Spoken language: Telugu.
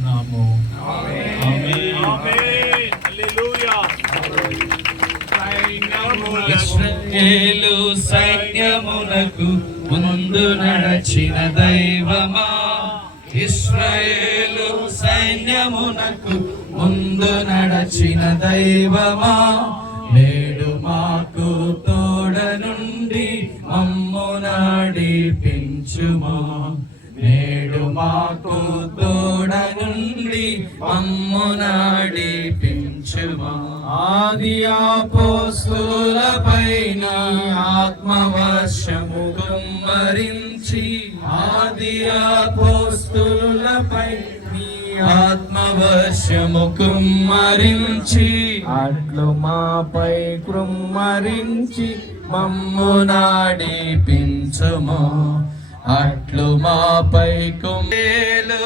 వేడుకొనుచున్నాము. ఇశ్రాయేలు సైన్యమునకు ముందు నడచిన దైవమా, ఇశ్రాయేలు సైన్యమునకు ముందు నడచిన దైవమా, నేడు మాకు తోడ నుండి మమ్ము నడిపించుమా, నేడు మాకు తోడ నుండి మమ్ము నడిపించుమా. ఆది అపోస్తలులపై నీ ఆత్మవర్షము కుమ్మరించి, ఆది అపోస్తలులపై నీ ఆత్మవర్షము కుమ్మరించి, అట్లు మాపై కృమ్మరించి మమ్ము నడిపించుము, అట్లు మాపై కుమ్మేలు